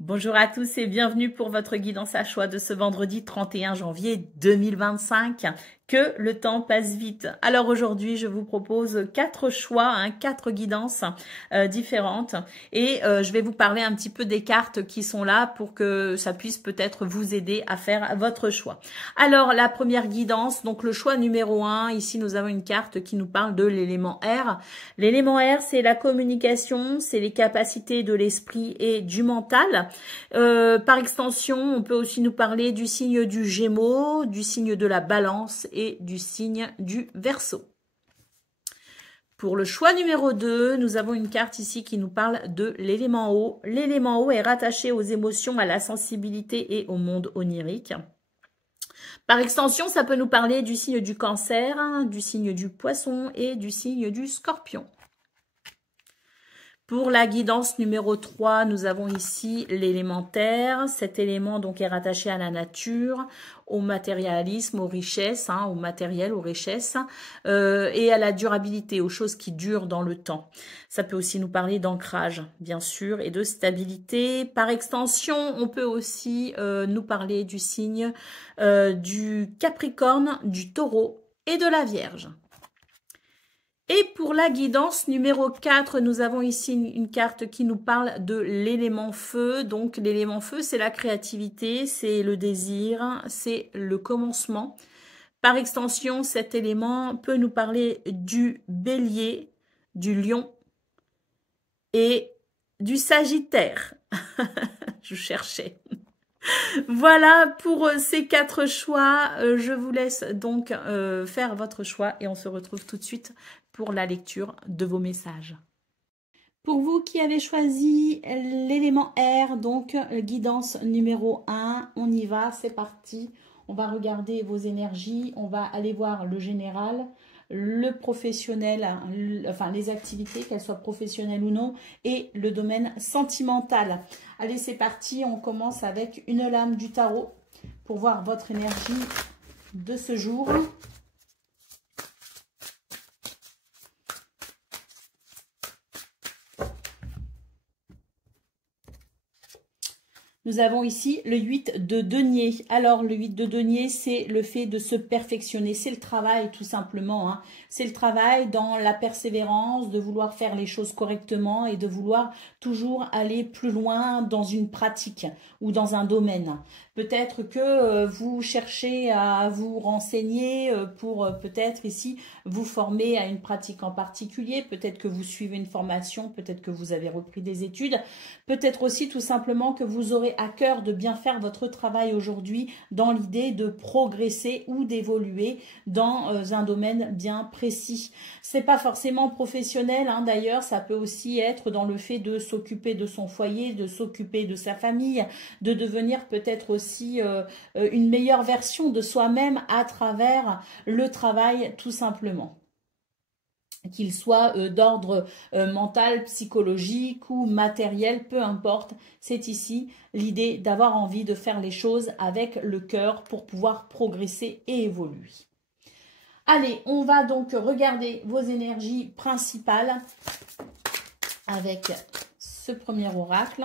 Bonjour à tous et bienvenue pour votre guidance à choix de ce vendredi 31 janvier 2025. Que le temps passe vite. Alors aujourd'hui, je vous propose 4 choix, 4 guidances différentes et je vais vous parler un petit peu des cartes qui sont là pour que ça puisse peut-être vous aider à faire votre choix. Alors la première guidance, donc le choix numéro 1, ici nous avons une carte qui nous parle de l'élément R. L'élément R, c'est la communication, c'est les capacités de l'esprit et du mental. Par extension, on peut aussi nous parler du signe du Gémeaux, du signe de la Balance et du signe du Verseau. Pour le choix numéro 2, nous avons une carte ici qui nous parle de l'élément eau. L'élément eau est rattaché aux émotions, à la sensibilité et au monde onirique. Par extension, ça peut nous parler du signe du Cancer, du signe du Poisson et du signe du Scorpion. Pour la guidance numéro 3, nous avons ici l'élément terre. Cet élément donc est rattaché à la nature, au matérialisme, aux richesses, au matériel, aux richesses, et à la durabilité, aux choses qui durent dans le temps. Ça peut aussi nous parler d'ancrage, bien sûr, et de stabilité. Par extension, on peut aussi nous parler du signe du Capricorne, du Taureau et de la Vierge. Et pour la guidance numéro 4, nous avons ici une carte qui nous parle de l'élément feu. Donc l'élément feu, c'est la créativité, c'est le désir, c'est le commencement. Par extension, cet élément peut nous parler du bélier, du lion et du sagittaire. Je cherchais. Voilà pour ces 4 choix. Je vous laisse donc faire votre choix et on se retrouve tout de suite pour la lecture de vos messages. Pour vous qui avez choisi l'élément R, donc guidance numéro 1, on y va, c'est parti. On va regarder vos énergies, on va aller voir le général, le professionnel, enfin les activités, qu'elles soient professionnelles ou non, et le domaine sentimental. Allez, c'est parti, on commence avec une lame du tarot pour voir votre énergie de ce jour. Nous avons ici le 8 de denier. Alors, le 8 de denier, c'est le fait de se perfectionner. C'est le travail, tout simplement. C'est le travail dans la persévérance, de vouloir faire les choses correctement et de vouloir toujours aller plus loin dans une pratique ou dans un domaine. Peut-être que vous cherchez à vous renseigner pour peut-être ici vous former à une pratique en particulier. Peut-être que vous suivez une formation, peut-être que vous avez repris des études. Peut-être aussi tout simplement que vous aurez à cœur de bien faire votre travail aujourd'hui dans l'idée de progresser ou d'évoluer dans un domaine bien précis. C'est pas forcément professionnel, d'ailleurs, ça peut aussi être dans le fait de s'occuper de son foyer, de s'occuper de sa famille, de devenir peut-être aussi une meilleure version de soi-même à travers le travail tout simplement. Qu'il soit d'ordre mental, psychologique ou matériel, peu importe. C'est ici l'idée d'avoir envie de faire les choses avec le cœur pour pouvoir progresser et évoluer. Allez, on va donc regarder vos énergies principales avec ce premier oracle.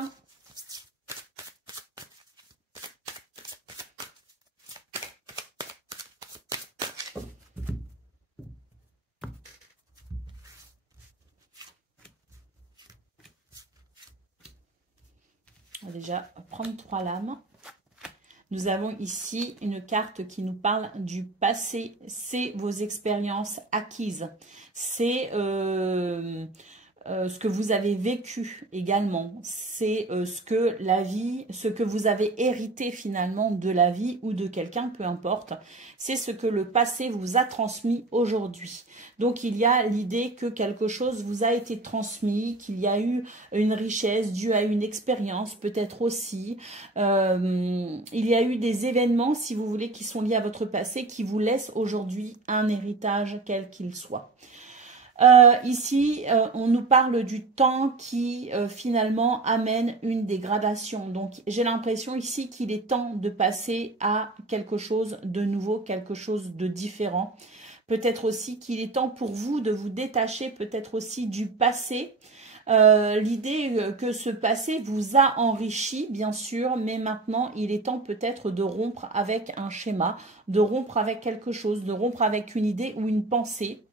On va déjà prendre 3 lames. Nous avons ici une carte qui nous parle du passé. C'est vos expériences acquises. C'est ce que vous avez vécu également. C'est ce que vous avez hérité finalement de la vie ou de quelqu'un, peu importe. C'est ce que le passé vous a transmis aujourd'hui. Donc il y a l'idée que quelque chose vous a été transmis, qu'il y a eu une richesse due à une expérience peut-être aussi. Il y a eu des événements, si vous voulez, qui sont liés à votre passé, qui vous laissent aujourd'hui un héritage quel qu'il soit. Ici, on nous parle du temps qui finalement amène une dégradation. Donc, j'ai l'impression ici qu'il est temps de passer à quelque chose de nouveau, quelque chose de différent. Peut-être aussi qu'il est temps pour vous de vous détacher peut-être aussi du passé L'idée que ce passé vous a enrichi, bien sûr, mais maintenant, il est temps peut-être de rompre avec un schéma, de rompre avec quelque chose, de rompre avec une idée ou une pensée.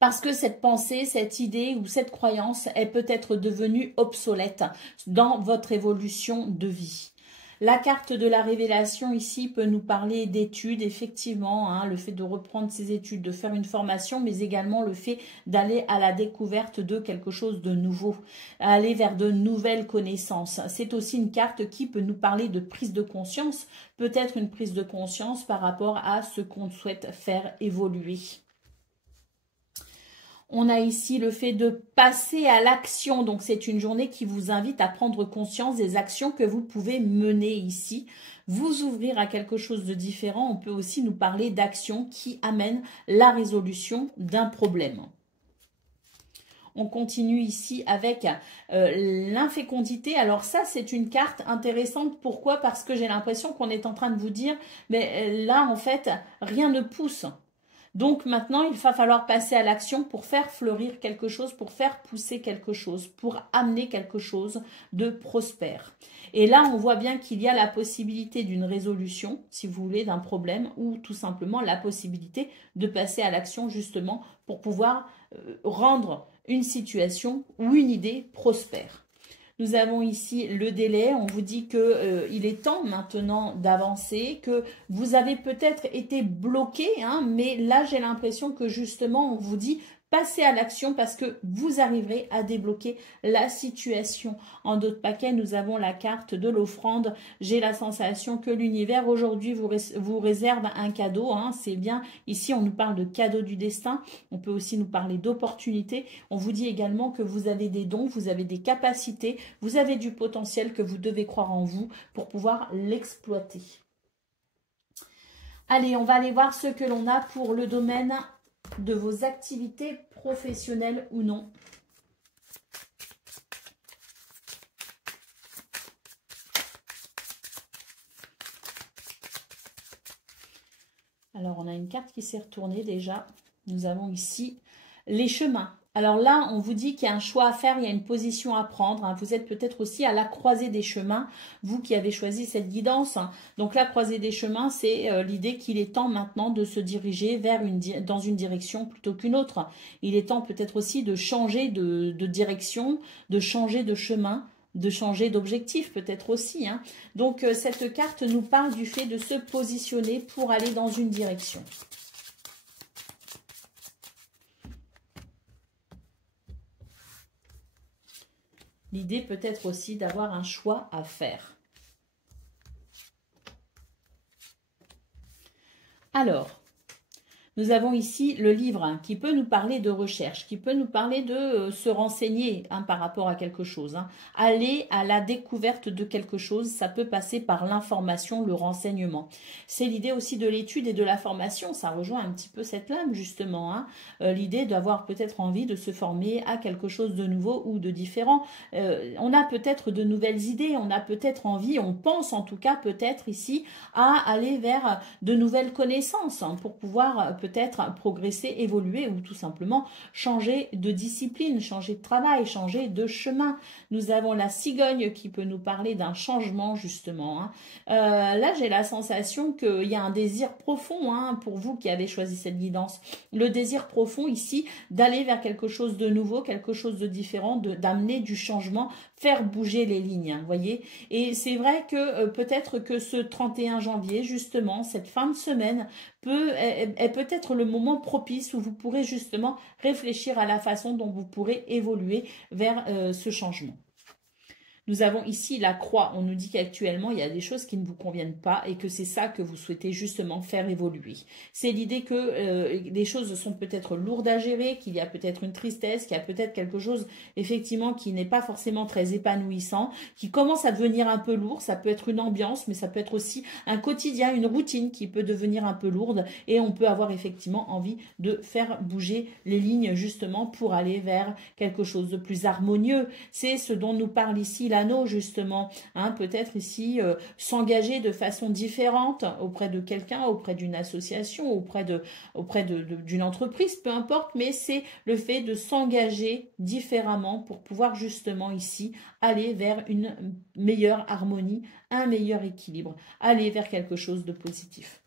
Parce que cette pensée, cette idée ou cette croyance est peut-être devenue obsolète dans votre évolution de vie. La carte de la révélation ici peut nous parler d'études, effectivement, hein, le fait de reprendre ses études, de faire une formation, mais également le fait d'aller à la découverte de quelque chose de nouveau, aller vers de nouvelles connaissances. C'est aussi une carte qui peut nous parler de prise de conscience, peut-être une prise de conscience par rapport à ce qu'on souhaite faire évoluer. On a ici le fait de passer à l'action. Donc, c'est une journée qui vous invite à prendre conscience des actions que vous pouvez mener ici. Vous ouvrir à quelque chose de différent. On peut aussi nous parler d'actions qui amènent la résolution d'un problème. On continue ici avec l'infécondité. Alors ça, c'est une carte intéressante. Pourquoi? Parce que j'ai l'impression qu'on est en train de vous dire, mais là, en fait, rien ne pousse. Donc maintenant, il va falloir passer à l'action pour faire fleurir quelque chose, pour faire pousser quelque chose, pour amener quelque chose de prospère. Et là, on voit bien qu'il y a la possibilité d'une résolution, si vous voulez, d'un problème, ou tout simplement la possibilité de passer à l'action justement pour pouvoir rendre une situation ou une idée prospère. Nous avons ici le délai, on vous dit qu'il est temps maintenant d'avancer, que vous avez peut-être été bloqué, hein, mais là j'ai l'impression que justement on vous dit passez à l'action parce que vous arriverez à débloquer la situation. En d'autres paquets, nous avons la carte de l'offrande. J'ai la sensation que l'univers aujourd'hui vous réserve un cadeau. Hein, c'est bien. Ici, on nous parle de cadeau du destin. On peut aussi nous parler d'opportunités. On vous dit également que vous avez des dons, vous avez des capacités, vous avez du potentiel que vous devez croire en vous pour pouvoir l'exploiter. Allez, on va aller voir ce que l'on a pour le domaine de vos activités professionnelles ou non. Alors, on a une carte qui s'est retournée déjà. Nous avons ici les chemins. Alors là, on vous dit qu'il y a un choix à faire, il y a une position à prendre. Hein. Vous êtes peut-être aussi à la croisée des chemins, vous qui avez choisi cette guidance. Hein. Donc la croisée des chemins, c'est l'idée qu'il est temps maintenant de se diriger vers dans une direction plutôt qu'une autre. Il est temps peut-être aussi de changer de direction, de changer de chemin, de changer d'objectif peut-être aussi. Hein. Donc cette carte nous parle du fait de se positionner pour aller dans une direction. L'idée peut être aussi d'avoir un choix à faire. Alors, nous avons ici le livre hein, qui peut nous parler de recherche, qui peut nous parler de se renseigner hein, par rapport à quelque chose. Hein. Aller à la découverte de quelque chose, ça peut passer par l'information, le renseignement. C'est l'idée aussi de l'étude et de la formation, ça rejoint un petit peu cette lame justement. Hein. L'idée d'avoir peut-être envie de se former à quelque chose de nouveau ou de différent. On a peut-être de nouvelles idées, on a peut-être envie, on pense en tout cas peut-être ici à aller vers de nouvelles connaissances hein, pour pouvoir peut-être progresser, évoluer ou tout simplement changer de discipline, changer de travail, changer de chemin. Nous avons la cigogne qui peut nous parler d'un changement justement. Hein. Là, j'ai la sensation qu'il y a un désir profond hein, pour vous qui avez choisi cette guidance. Le désir profond ici d'aller vers quelque chose de nouveau, quelque chose de différent, d'amener du changement, faire bouger les lignes, hein, voyez. Et c'est vrai que peut-être que ce 31 janvier, justement, cette fin de semaine, est peut-être le moment propice où vous pourrez justement réfléchir à la façon dont vous pourrez évoluer vers ce changement. Nous avons ici la croix. On nous dit qu'actuellement, il y a des choses qui ne vous conviennent pas et que c'est ça que vous souhaitez justement faire évoluer. C'est l'idée que les choses sont peut-être lourdes à gérer, qu'il y a peut-être une tristesse, qu'il y a peut-être quelque chose effectivement qui n'est pas forcément très épanouissant, qui commence à devenir un peu lourd. Ça peut être une ambiance, mais ça peut être aussi un quotidien, une routine qui peut devenir un peu lourde et on peut avoir effectivement envie de faire bouger les lignes justement pour aller vers quelque chose de plus harmonieux. C'est ce dont nous parle ici l'anneau justement, hein, peut-être ici s'engager de façon différente auprès de quelqu'un, auprès d'une association, auprès d'une entreprise, peu importe, mais c'est le fait de s'engager différemment pour pouvoir justement ici aller vers une meilleure harmonie, un meilleur équilibre, aller vers quelque chose de positif.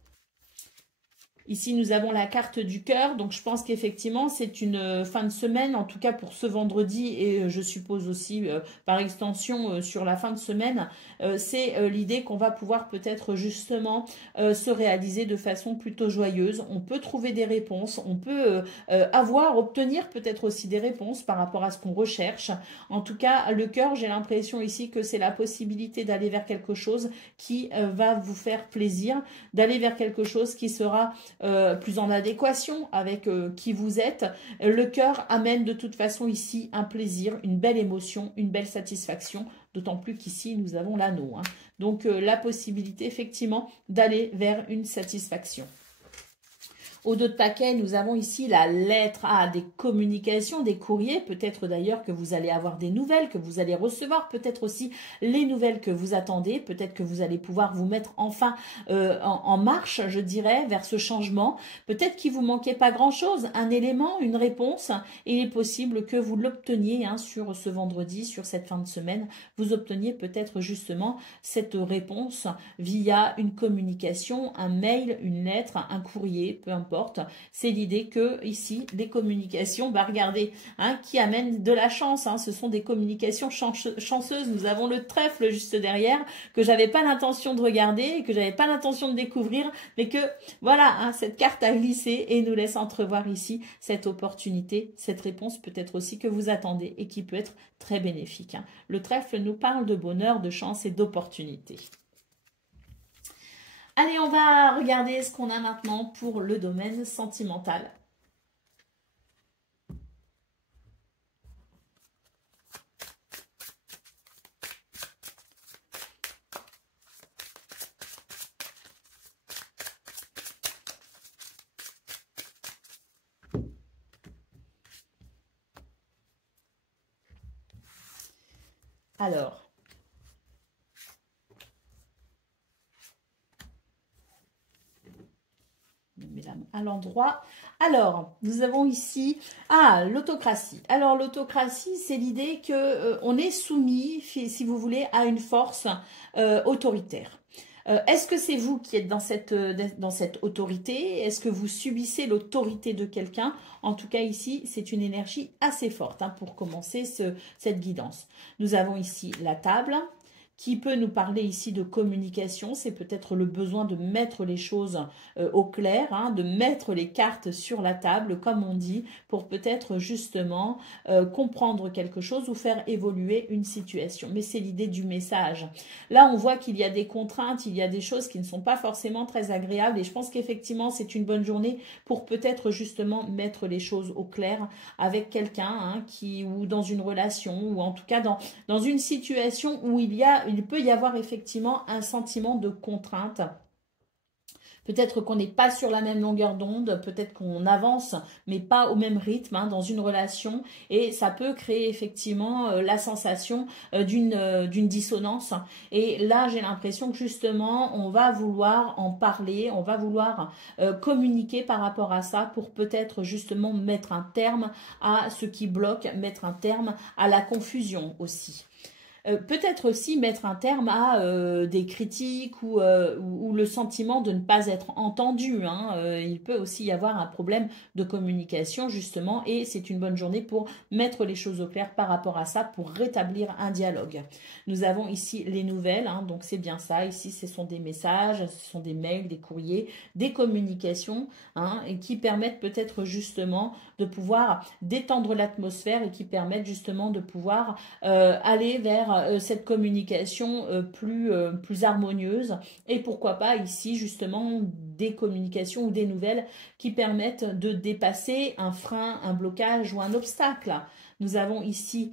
Ici, nous avons la carte du cœur, donc je pense qu'effectivement, c'est une fin de semaine, en tout cas pour ce vendredi, et je suppose aussi par extension sur la fin de semaine, c'est l'idée qu'on va pouvoir peut-être justement se réaliser de façon plutôt joyeuse. On peut trouver des réponses, on peut obtenir peut-être aussi des réponses par rapport à ce qu'on recherche. En tout cas, le cœur, j'ai l'impression ici que c'est la possibilité d'aller vers quelque chose qui va vous faire plaisir, d'aller vers quelque chose qui sera plus en adéquation avec qui vous êtes. Le cœur amène de toute façon ici un plaisir, une belle émotion, une belle satisfaction, d'autant plus qu'ici nous avons l'anneau. Hein. Donc la possibilité effectivement d'aller vers une satisfaction. Au dos de paquet, nous avons ici la lettre A, des communications, des courriers. Peut-être d'ailleurs que vous allez avoir des nouvelles, que vous allez recevoir. Peut-être aussi les nouvelles que vous attendez. Peut-être que vous allez pouvoir vous mettre enfin en marche, je dirais, vers ce changement. Peut-être qu'il vous manquait pas grand-chose, un élément, une réponse. Et il est possible que vous l'obteniez hein, sur ce vendredi, sur cette fin de semaine. Vous obteniez peut-être justement cette réponse via une communication, un mail, une lettre, un courrier, peu importe. C'est l'idée que ici, les communications, bah regardez, hein, qui amènent de la chance. Hein, ce sont des communications chanceuses. Nous avons le trèfle juste derrière que j'avais pas l'intention de regarder, que j'avais pas l'intention de découvrir, mais que voilà, hein, cette carte a glissé et nous laisse entrevoir ici cette opportunité, cette réponse peut-être aussi que vous attendez et qui peut être très bénéfique. Hein. Le trèfle nous parle de bonheur, de chance et d'opportunité. Allez, on va regarder ce qu'on a maintenant pour le domaine sentimental. Alors, à l'endroit. Alors, nous avons ici l'autocratie. Alors, l'autocratie, c'est l'idée que on est soumis, si vous voulez, à une force autoritaire. Est-ce que c'est vous qui êtes dans cette autorité? Est-ce que vous subissez l'autorité de quelqu'un? En tout cas, ici, c'est une énergie assez forte hein, pour commencer cette guidance. Nous avons ici la table, qui peut nous parler ici de communication. C'est peut-être le besoin de mettre les choses au clair, hein, de mettre les cartes sur la table, comme on dit, pour peut-être justement comprendre quelque chose ou faire évoluer une situation. Mais c'est l'idée du message. Là, on voit qu'il y a des contraintes, il y a des choses qui ne sont pas forcément très agréables et je pense qu'effectivement, c'est une bonne journée pour peut-être justement mettre les choses au clair avec quelqu'un hein, ou dans une relation ou en tout cas dans une situation où il peut y avoir effectivement un sentiment de contrainte. Peut-être qu'on n'est pas sur la même longueur d'onde, peut-être qu'on avance, mais pas au même rythme hein, dans une relation. Et ça peut créer effectivement la sensation d'une dissonance. Et là, j'ai l'impression que justement, on va vouloir en parler, on va vouloir communiquer par rapport à ça pour peut-être justement mettre un terme à ce qui bloque, mettre un terme à la confusion aussi. Peut-être aussi mettre un terme à des critiques ou le sentiment de ne pas être entendu. Hein. Il peut aussi y avoir un problème de communication justement et c'est une bonne journée pour mettre les choses au clair par rapport à ça, pour rétablir un dialogue. Nous avons ici les nouvelles, hein, donc c'est bien ça. Ici, ce sont des messages, ce sont des mails, des courriers, des communications hein, et qui permettent peut-être justement de pouvoir détendre l'atmosphère et qui permettent justement de pouvoir aller vers cette communication plus harmonieuse et pourquoi pas ici justement des communications ou des nouvelles qui permettent de dépasser un frein, un blocage ou un obstacle. Nous avons ici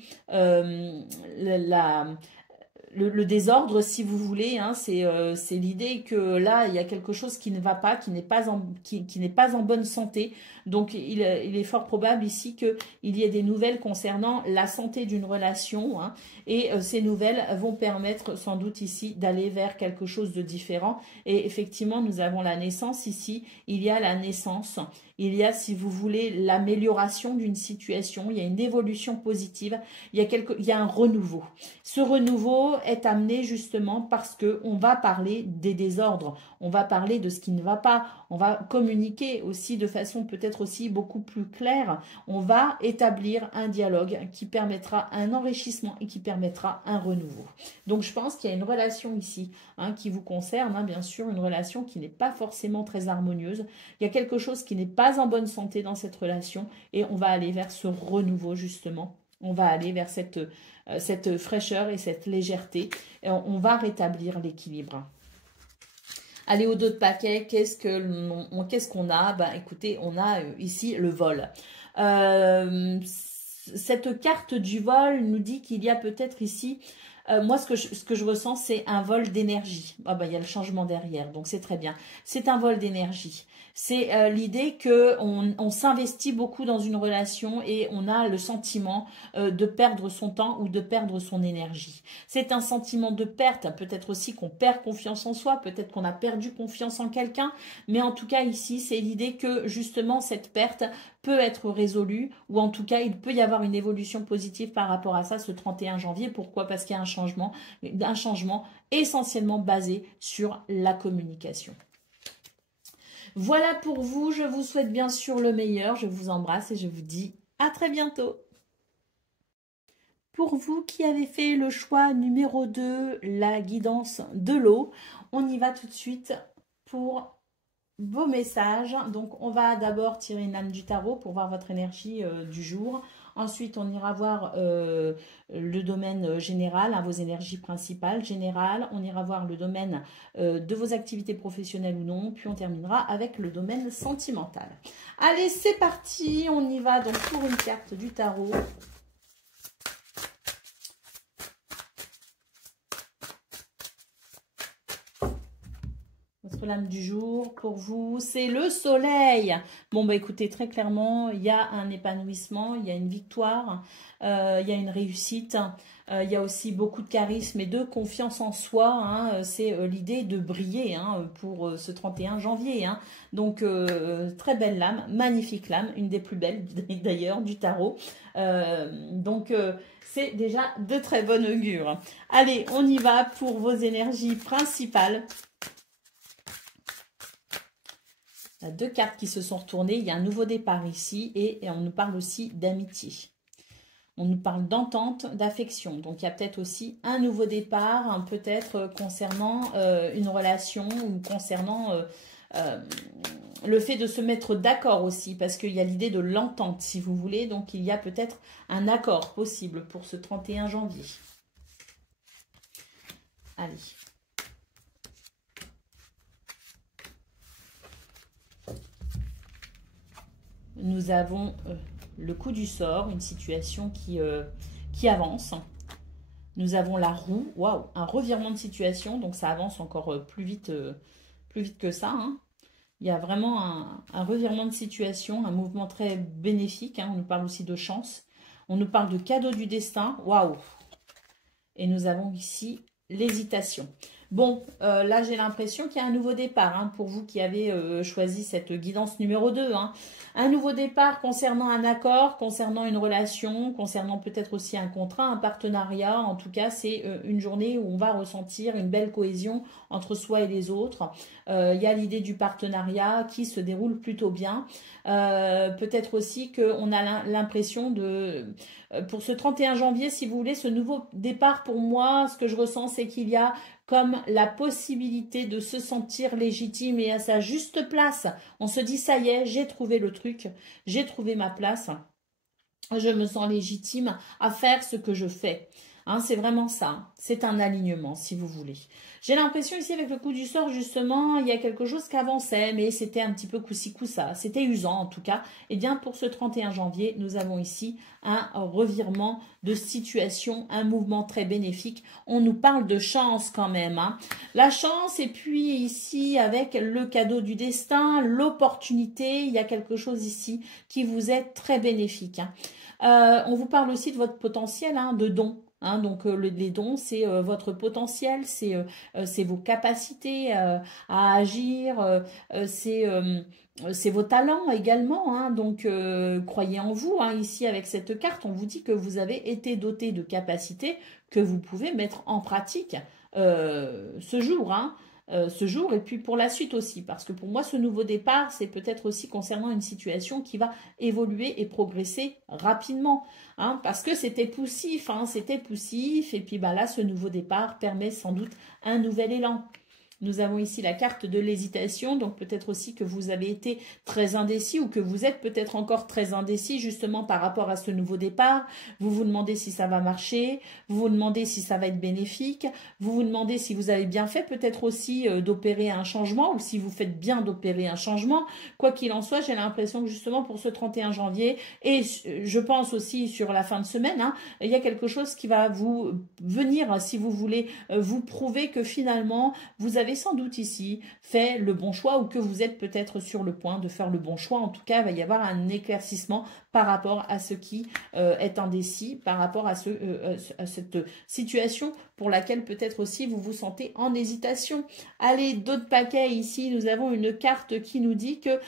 le désordre, si vous voulez, hein, c'est l'idée que là, il y a quelque chose qui ne va pas, qui n'est pas en bonne santé. Donc, il est fort probable ici qu'il y ait des nouvelles concernant la santé d'une relation. Hein, et ces nouvelles vont permettre sans doute ici d'aller vers quelque chose de différent. Et effectivement, nous avons la naissance ici. Il y a la naissance. Il y a, si vous voulez, l'amélioration d'une situation. Il y a une évolution positive. Il y a un renouveau. Ce renouveau est amené justement parce qu'on va parler des désordres. On va parler de ce qui ne va pas. On va communiquer aussi de façon peut-être aussi beaucoup plus claire. On va établir un dialogue qui permettra un enrichissement et qui permettra un renouveau. Donc, je pense qu'il y a une relation ici hein, qui vous concerne, hein, bien sûr, une relation qui n'est pas forcément très harmonieuse. Il y a quelque chose qui n'est pas en bonne santé dans cette relation et on va aller vers ce renouveau justement. On va aller vers cette fraîcheur et cette légèreté. Et on va rétablir l'équilibre. Allez, au dos de paquet, qu'est-ce qu'on a? Ben, écoutez, on a ici le vol. Cette carte du vol nous dit qu'il y a peut-être ici... moi, ce que je ressens, c'est un vol d'énergie. Ah ben, il y a le changement derrière, donc c'est très bien. C'est un vol d'énergie. C'est l'idée qu'on s'investit beaucoup dans une relation et on a le sentiment de perdre son temps ou de perdre son énergie. C'est un sentiment de perte, peut-être aussi qu'on perd confiance en soi, peut-être qu'on a perdu confiance en quelqu'un, mais en tout cas ici, c'est l'idée que justement cette perte peut être résolue ou en tout cas, il peut y avoir une évolution positive par rapport à ça ce 31 janvier. Pourquoi? Parce qu'il y a un changement essentiellement basé sur la communication. Voilà pour vous, je vous souhaite bien sûr le meilleur, je vous embrasse et je vous dis à très bientôt. Pour vous qui avez fait le choix numéro 2, la guidance de l'eau, on y va tout de suite pour vos messages. Donc on va d'abord tirer une lame du tarot pour voir votre énergie du jour. Ensuite, on ira voir le domaine général, hein, vos énergies principales générales. On ira voir le domaine de vos activités professionnelles ou non. Puis on terminera avec le domaine sentimental. Allez, c'est parti. On y va donc pour une carte du tarot. Votre lame du jour, pour vous, c'est le soleil. Bon, bah écoutez, très clairement, il y a un épanouissement, il y a une victoire, il y a une réussite. Il y a aussi beaucoup de charisme et de confiance en soi. Hein. C'est l'idée de briller hein, pour ce 31 janvier. Hein. Donc, très belle lame, magnifique lame, une des plus belles d'ailleurs du tarot. C'est déjà de très bon augure. Allez, on y va pour vos énergies principales. Il y a deux cartes qui se sont retournées. Il y a un nouveau départ ici et on nous parle aussi d'amitié. On nous parle d'entente, d'affection. Donc, il y a peut-être aussi un nouveau départ, hein, peut-être concernant une relation ou concernant le fait de se mettre d'accord aussi, parce qu'il y a l'idée de l'entente, si vous voulez. Donc, il y a peut-être un accord possible pour ce 31 janvier. Allez. Nous avons le coup du sort, une situation qui avance. Nous avons la roue, waouh, un revirement de situation, donc ça avance encore plus vite que ça. Hein. Il y a vraiment un revirement de situation, un mouvement très bénéfique. Hein. On nous parle aussi de chance. On nous parle de cadeau du destin, waouh. Et nous avons ici l'hésitation. Bon, là j'ai l'impression qu'il y a un nouveau départ hein, pour vous qui avez choisi cette guidance numéro 2. Hein. Un nouveau départ concernant un accord, concernant une relation, concernant peut-être aussi un contrat, un partenariat. En tout cas, c'est une journée où on va ressentir une belle cohésion entre soi et les autres. Il y a l'idée du partenariat qui se déroule plutôt bien. Peut-être aussi qu'on a l'impression de... pour ce 31 janvier, si vous voulez, ce nouveau départ pour moi, ce que je ressens, c'est qu'il y a comme la possibilité de se sentir légitime et à sa juste place. On se dit, ça y est, j'ai trouvé le truc, j'ai trouvé ma place. Je me sens légitime à faire ce que je fais. Hein, c'est vraiment ça. C'est un alignement, si vous voulez. J'ai l'impression ici, avec le coup du sort, justement, il y a quelque chose qui avançait, mais c'était un petit peu coup-ci, coup-ça. C'était usant, en tout cas. Eh bien, pour ce 31 janvier, nous avons ici un revirement de situation, un mouvement très bénéfique. On nous parle de chance quand même. Hein. La chance, et puis ici, avec le cadeau du destin, l'opportunité, il y a quelque chose ici qui vous est très bénéfique. Hein. On vous parle aussi de votre potentiel, hein, de dons. Hein, donc les dons, c'est votre potentiel, c'est vos capacités à agir, c'est vos talents également. Hein, donc croyez en vous. Hein, ici avec cette carte, on vous dit que vous avez été doté de capacités que vous pouvez mettre en pratique ce jour. Hein, ce jour et puis pour la suite aussi, parce que pour moi ce nouveau départ c'est peut-être aussi concernant une situation qui va évoluer et progresser rapidement, hein, parce que c'était poussif, hein, et puis bah, là ce nouveau départ permet sans doute un nouvel élan. Nous avons ici la carte de l'hésitation, donc peut-être aussi que vous avez été très indécis ou que vous êtes peut-être encore très indécis justement par rapport à ce nouveau départ. Vous vous demandez si ça va marcher, vous vous demandez si ça va être bénéfique, vous vous demandez si vous avez bien fait peut-être aussi d'opérer un changement ou si vous faites bien d'opérer un changement. Quoi qu'il en soit, j'ai l'impression que justement pour ce 31 janvier et je pense aussi sur la fin de semaine, hein, il y a quelque chose qui va vous venir, si vous voulez, vous prouver que finalement vous avez sans doute ici fait le bon choix ou que vous êtes peut-être sur le point de faire le bon choix. En tout cas, il va y avoir un éclaircissement par rapport à ce qui est indécis, par rapport à cette situation pour laquelle peut-être aussi vous vous sentez en hésitation. Allez, d'autres paquets ici, nous avons une carte qui nous dit que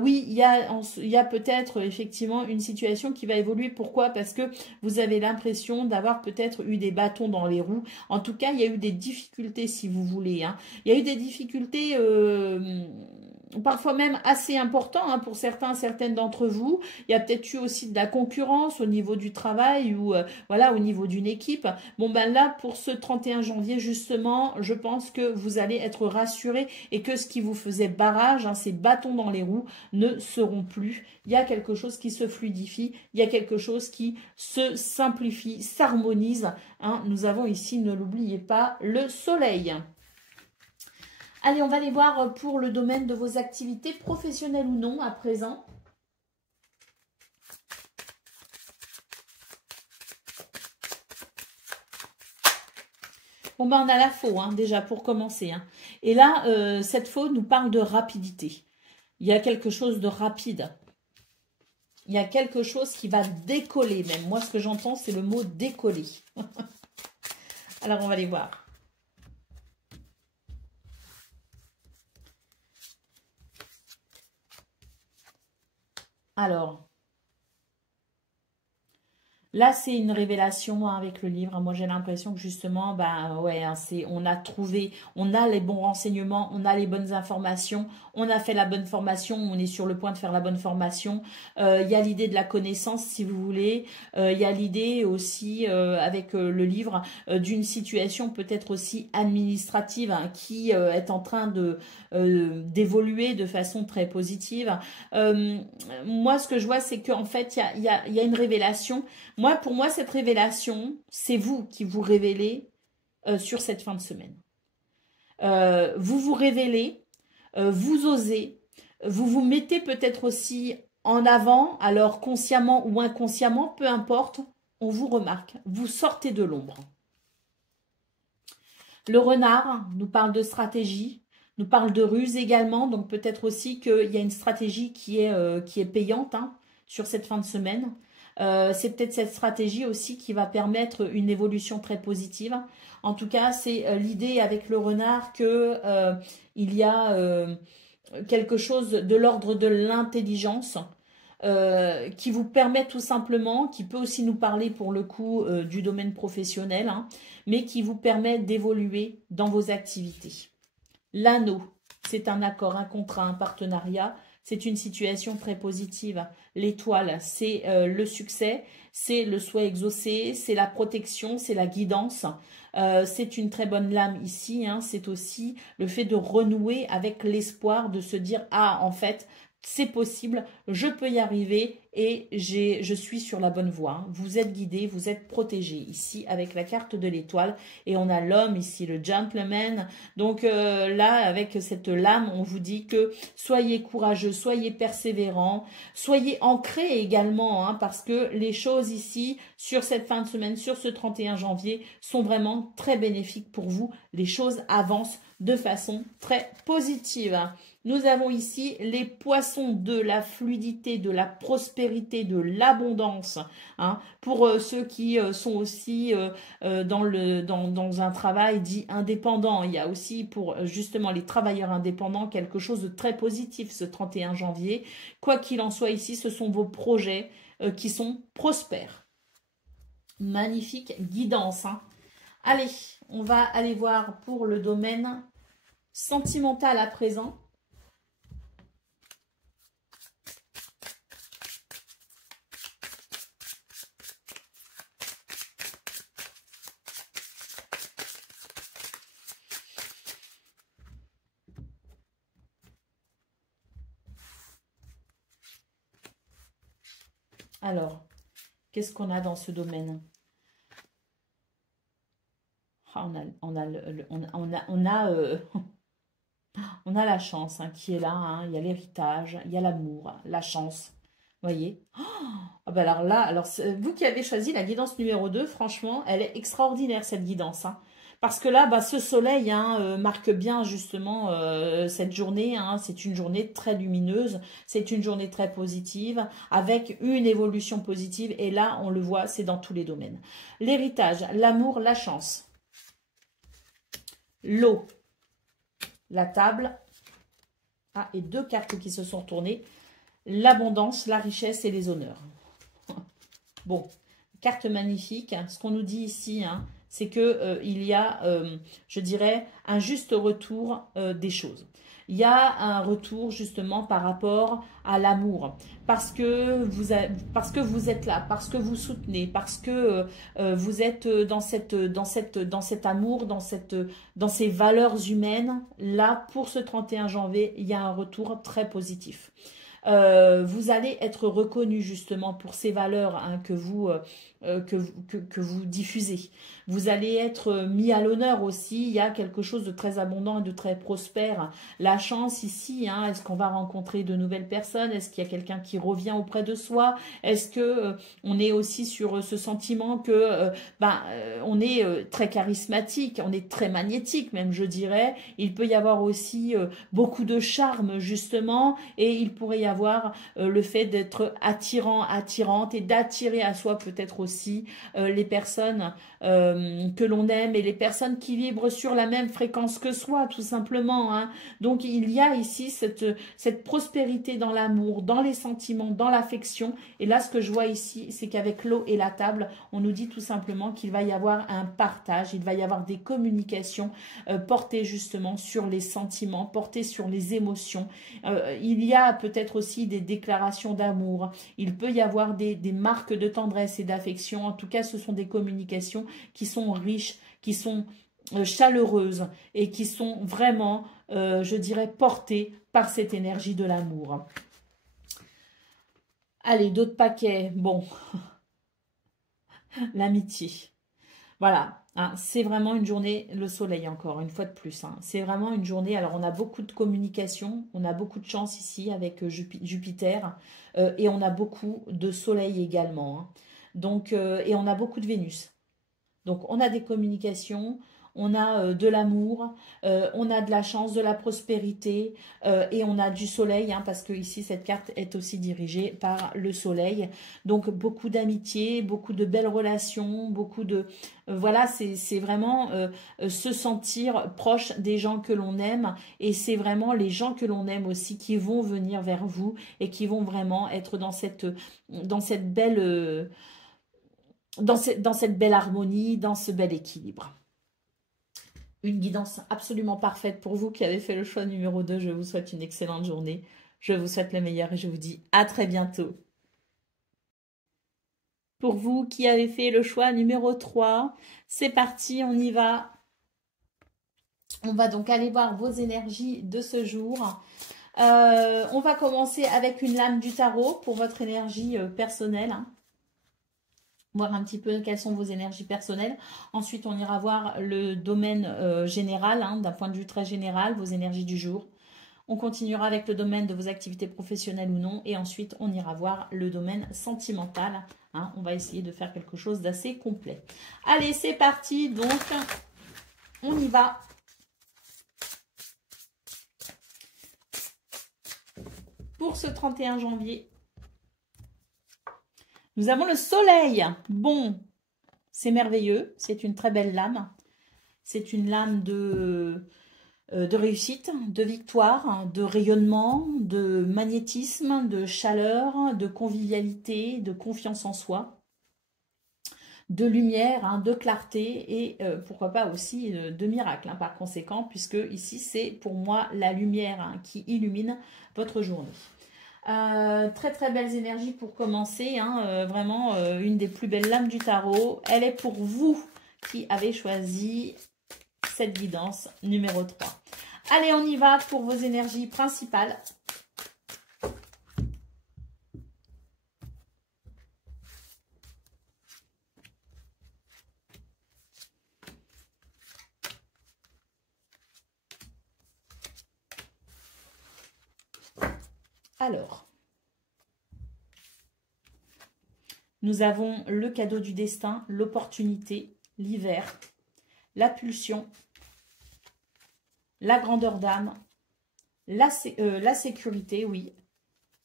oui, il y a peut-être effectivement une situation qui va évoluer. Pourquoi? Parce que vous avez l'impression d'avoir peut-être eu des bâtons dans les roues. En tout cas, il y a eu des difficultés, si vous voulez. Hein. Il y a eu des difficultés parfois même assez importantes hein, pour certaines d'entre vous. Il y a peut-être eu aussi de la concurrence au niveau du travail ou voilà, au niveau d'une équipe. Bon ben là, pour ce 31 janvier justement, je pense que vous allez être rassurés et que ce qui vous faisait barrage, hein, ces bâtons dans les roues, ne seront plus. Il y a quelque chose qui se fluidifie, il y a quelque chose qui se simplifie, s'harmonise. Hein. Nous avons ici, ne l'oubliez pas, le soleil. Allez, on va aller voir pour le domaine de vos activités professionnelles ou non à présent. Bon, ben, on a la faux, hein, déjà, pour commencer. Hein. Et là, cette faux nous parle de rapidité. Il y a quelque chose de rapide. Il y a quelque chose qui va décoller même. Moi, ce que j'entends, c'est le mot décoller. Alors, on va aller voir. Alors, là, c'est une révélation hein, avec le livre. Moi, j'ai l'impression que justement, ben ouais, hein, on a trouvé, on a les bons renseignements, on a les bonnes informations, on a fait la bonne formation, on est sur le point de faire la bonne formation. Il y a l'idée de la connaissance, si vous voulez. Il y a l'idée aussi, avec le livre, d'une situation peut-être aussi administrative hein, qui est en train d'évoluer de façon très positive. Moi, ce que je vois, c'est qu'en fait, il y a une révélation. Pour moi, cette révélation, c'est vous qui vous révélez sur cette fin de semaine. Vous vous révélez, vous osez, vous vous mettez peut-être aussi en avant, alors consciemment ou inconsciemment, peu importe, on vous remarque, vous sortez de l'ombre. Le renard nous parle de stratégie, nous parle de ruse également, donc peut-être aussi qu'il y a une stratégie qui est payante hein, sur cette fin de semaine. C'est peut-être cette stratégie aussi qui va permettre une évolution très positive. En tout cas, c'est l'idée avec le renard que il y a quelque chose de l'ordre de l'intelligence qui vous permet tout simplement, qui peut aussi nous parler pour le coup du domaine professionnel, hein, mais qui vous permet d'évoluer dans vos activités. L'anneau, c'est un accord, un contrat, un partenariat. C'est une situation très positive. L'étoile, c'est le succès, c'est le souhait exaucé, c'est la protection, c'est la guidance. C'est une très bonne lame ici. Hein. C'est aussi le fait de renouer avec l'espoir de se dire « Ah, en fait, c'est possible, je peux y arriver et je suis sur la bonne voie. Hein. Vous êtes guidé, vous êtes protégé ici avec la carte de l'étoile et on a l'homme ici, le gentleman. Donc là, avec cette lame, on vous dit que soyez courageux, soyez persévérants, soyez ancrés également, hein, parce que les choses ici, sur cette fin de semaine, sur ce 31 janvier, sont vraiment très bénéfiques pour vous. Les choses avancent de façon très positive. Nous avons ici les poissons de la fluidité, de la prospérité, de l'abondance. Hein, pour ceux qui sont aussi dans un travail dit indépendant. Il y a aussi pour justement les travailleurs indépendants quelque chose de très positif ce 31 janvier. Quoi qu'il en soit ici, ce sont vos projets qui sont prospères. Magnifique guidance. Hein. Allez, on va aller voir pour le domaine sentimental à présent. Alors, qu'est-ce qu'on a dans ce domaine? On a la chance hein, qui est là, hein. Il y a l'héritage, il y a l'amour, la chance. Vous voyez? Ah ben alors là, vous qui avez choisi la guidance numéro 2, franchement, elle est extraordinaire cette guidance. Hein. Parce que là, ce soleil hein, marque bien justement cette journée. Hein. C'est une journée très lumineuse, c'est une journée très positive, avec une évolution positive. Et là, on le voit, c'est dans tous les domaines. L'héritage, l'amour, la chance. L'eau, la table, et 2 cartes qui se sont retournées, l'abondance, la richesse et les honneurs. Bon, carte magnifique. Ce qu'on nous dit ici, hein, c'est que il y a, je dirais, un juste retour des choses. Il y a un retour justement par rapport à l'amour, parce que vous êtes là, parce que vous soutenez, parce que vous êtes dans cet amour, dans ces valeurs humaines. Là, pour ce 31 janvier, il y a un retour très positif. Vous allez être reconnu justement pour ces valeurs hein, que vous diffusez. Vous allez être mis à l'honneur aussi. Il y a quelque chose de très abondant et de très prospère. La chance ici, hein, est-ce qu'on va rencontrer de nouvelles personnes? Est-ce qu'il y a quelqu'un qui revient auprès de soi? Est-ce que on est aussi sur ce sentiment que on est très charismatique, on est très magnétique même je dirais. Il peut y avoir aussi beaucoup de charme justement et il pourrait y avoir le fait d'être attirant, attirante et d'attirer à soi peut-être aussi les personnes que l'on aime et les personnes qui vibrent sur la même fréquence que soi tout simplement. Hein. Donc il y a ici cette prospérité dans l'amour, dans les sentiments, dans l'affection. Et là ce que je vois ici c'est qu'avec l'eau et la table on nous dit tout simplement qu'il va y avoir un partage, il va y avoir des communications portées justement sur les sentiments, portées sur les émotions. Il y a peut-être aussi des déclarations d'amour, il peut y avoir des marques de tendresse et d'affection. En tout cas, ce sont des communications qui sont riches, qui sont chaleureuses et qui sont vraiment, je dirais, portées par cette énergie de l'amour. Allez, d'autres paquets. Bon, l'amitié. Voilà. Hein, c'est vraiment une journée, le soleil encore, une fois de plus. Hein, c'est vraiment une journée, alors on a beaucoup de communication, on a beaucoup de chance ici avec Jupiter et on a beaucoup de soleil également. Hein, donc, et on a beaucoup de Vénus. Donc on a des communications, on a de l'amour, on a de la chance, de la prospérité et on a du soleil, hein, parce que ici cette carte est aussi dirigée par le soleil. Donc beaucoup d'amitié, beaucoup de belles relations, beaucoup de... voilà, c'est vraiment se sentir proche des gens que l'on aime et c'est vraiment les gens que l'on aime aussi qui vont venir vers vous et qui vont vraiment être dans cette belle... dans cette belle harmonie, dans ce bel équilibre. Une guidance absolument parfaite pour vous qui avez fait le choix numéro 2. Je vous souhaite une excellente journée. Je vous souhaite le meilleur et je vous dis à très bientôt. Pour vous qui avez fait le choix numéro 3, c'est parti, on y va. On va donc aller voir vos énergies de ce jour. On va commencer avec une lame du tarot pour votre énergie personnelle. Hein. Voir un petit peu quelles sont vos énergies personnelles. Ensuite, on ira voir le domaine général, hein, d'un point de vue très général, vos énergies du jour. On continuera avec le domaine de vos activités professionnelles ou non. Et ensuite, on ira voir le domaine sentimental. Hein. On va essayer de faire quelque chose d'assez complet. Allez, c'est parti. Donc, on y va. Pour ce 31 janvier, nous avons le soleil. Bon, c'est merveilleux. C'est une très belle lame. C'est une lame de réussite, de victoire, de rayonnement, de magnétisme, de chaleur, de convivialité, de confiance en soi, de lumière, hein, de clarté et pourquoi pas aussi de miracle, hein, par conséquent, puisque ici c'est pour moi la lumière, hein, qui illumine votre journée. Très très belles énergies pour commencer, hein, vraiment une des plus belles lames du tarot. Elle est pour vous qui avez choisi cette guidance numéro 3. Allez, on y va pour vos énergies principales. Alors, nous avons le cadeau du destin, l'opportunité, l'hiver, la pulsion, la grandeur d'âme, la sécurité, oui,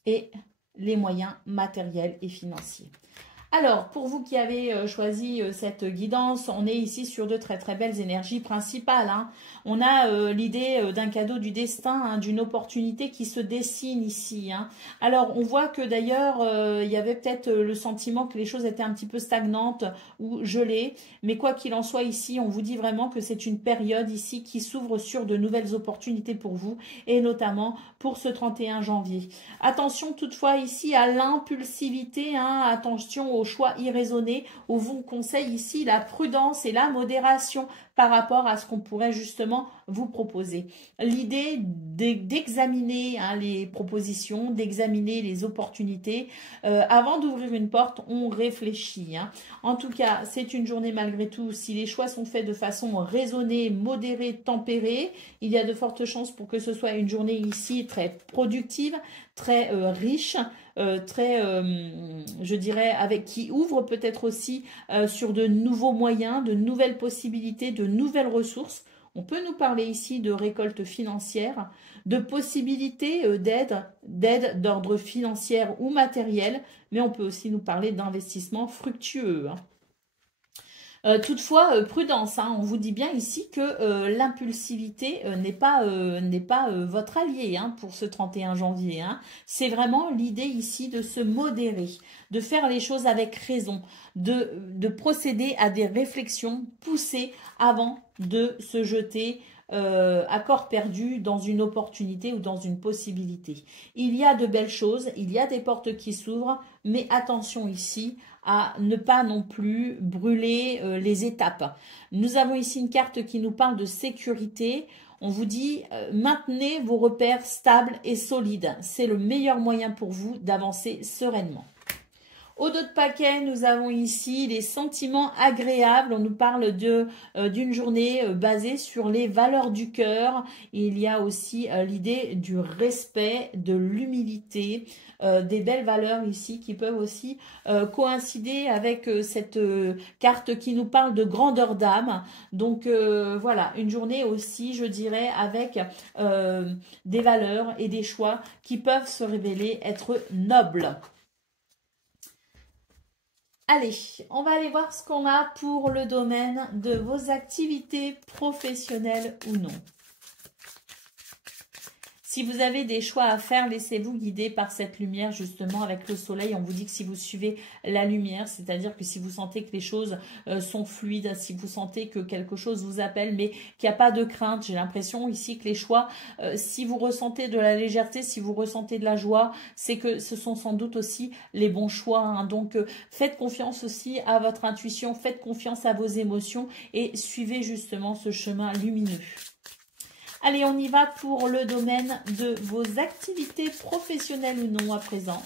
et les moyens matériels et financiers. Alors, pour vous qui avez choisi cette guidance, on est ici sur de très très belles énergies principales. Hein. On a l'idée d'un cadeau du destin, hein, d'une opportunité qui se dessine ici. Hein. Alors, on voit que d'ailleurs, il y avait peut-être le sentiment que les choses étaient un petit peu stagnantes ou gelées. Mais quoi qu'il en soit ici, on vous dit vraiment que c'est une période ici qui s'ouvre sur de nouvelles opportunités pour vous et notamment pour ce 31 janvier. Attention toutefois ici à l'impulsivité, hein, attention au choix irraisonné. On vous conseille ici la prudence et la modération par rapport à ce qu'on pourrait justement vous proposer. L'idée d'examiner, hein, les propositions, d'examiner les opportunités. Avant d'ouvrir une porte, on réfléchit. Hein. En tout cas, c'est une journée malgré tout, si les choix sont faits de façon raisonnée, modérée, tempérée, il y a de fortes chances pour que ce soit une journée ici très productive, très riche, très, je dirais, qui ouvre peut-être aussi sur de nouveaux moyens, de nouvelles possibilités, de nouvelles ressources. On peut nous parler ici de récolte financière, de possibilités d'aide d'ordre financier ou matériel, mais on peut aussi nous parler d'investissements fructueux. Hein. Toutefois, prudence, hein, on vous dit bien ici que l'impulsivité n'est pas votre allié, hein, pour ce 31 janvier. Hein. C'est vraiment l'idée ici de se modérer, de faire les choses avec raison, de procéder à des réflexions poussées avant de se jeter à corps perdu dans une opportunité ou dans une possibilité. Il y a de belles choses, il y a des portes qui s'ouvrent, mais attention ici à ne pas non plus brûler les étapes. Nous avons ici une carte qui nous parle de sécurité. On vous dit, maintenez vos repères stables et solides. C'est le meilleur moyen pour vous d'avancer sereinement. Au dos de paquet, nous avons ici les sentiments agréables. On nous parle d'une journée basée sur les valeurs du cœur. Il y a aussi l'idée du respect, de l'humilité, des belles valeurs ici qui peuvent aussi coïncider avec cette carte qui nous parle de grandeur d'âme. Donc voilà, une journée aussi, je dirais, avec des valeurs et des choix qui peuvent se révéler être nobles. Allez, on va aller voir ce qu'on a pour le domaine de vos activités professionnelles ou non. Si vous avez des choix à faire, laissez-vous guider par cette lumière, justement, avec le soleil. On vous dit que si vous suivez la lumière, c'est-à-dire que si vous sentez que les choses sont fluides, si vous sentez que quelque chose vous appelle, mais qu'il n'y a pas de crainte, j'ai l'impression ici que les choix, si vous ressentez de la légèreté, si vous ressentez de la joie, c'est que ce sont sans doute aussi les bons choix. Hein. Donc, faites confiance aussi à votre intuition, faites confiance à vos émotions et suivez justement ce chemin lumineux. Allez, on y va pour le domaine de vos activités professionnelles ou non à présent.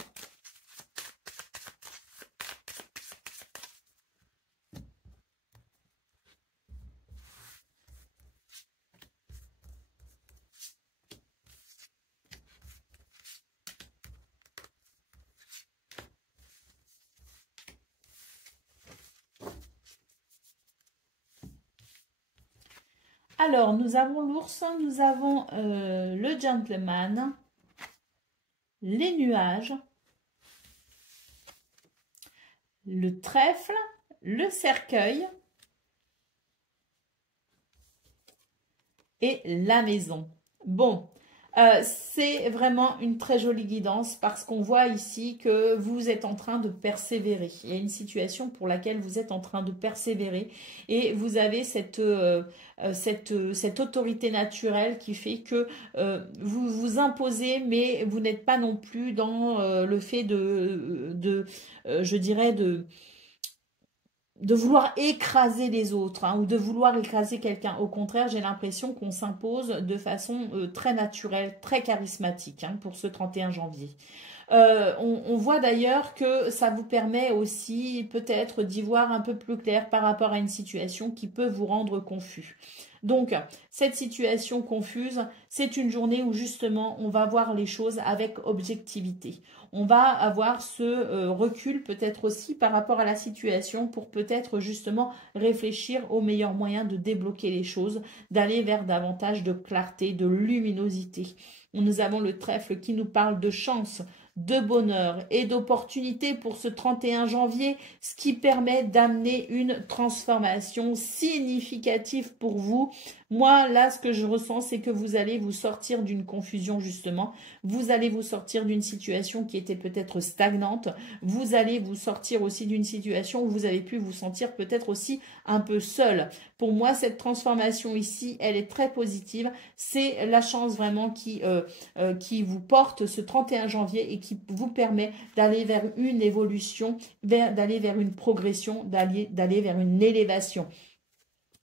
Alors, nous avons l'ours, nous avons le gentleman, les nuages, le trèfle, le cercueil et la maison. Bon, c'est vraiment une très jolie guidance parce qu'on voit ici que vous êtes en train de persévérer. Il y a une situation pour laquelle vous êtes en train de persévérer et vous avez cette autorité naturelle qui fait que vous vous imposez, mais vous n'êtes pas non plus dans le fait je dirais, de vouloir écraser les autres ou de vouloir écraser quelqu'un. Au contraire, j'ai l'impression qu'on s'impose de façon très naturelle, très charismatique pour ce 31 janvier. On voit d'ailleurs que ça vous permet aussi peut-être d'y voir un peu plus clair par rapport à une situation qui peut vous rendre confus. Donc, cette situation confuse, c'est une journée où justement on va voir les choses avec objectivité. On va avoir ce recul peut-être aussi par rapport à la situation pour peut-être justement réfléchir aux meilleurs moyens de débloquer les choses, d'aller vers davantage de clarté, de luminosité. Nous avons le trèfle qui nous parle de chance, de bonheur et d'opportunité pour ce 31 janvier, ce qui permet d'amener une transformation significative pour vous. Moi, là, ce que je ressens, c'est que vous allez vous sortir d'une confusion, justement. Vous allez vous sortir d'une situation qui était peut-être stagnante. Vous allez vous sortir aussi d'une situation où vous avez pu vous sentir peut-être aussi un peu seul. Pour moi, cette transformation ici, elle est très positive. C'est la chance vraiment qui vous porte ce 31 janvier et qui vous permet d'aller vers une évolution, d'aller vers une progression, d'aller vers une élévation.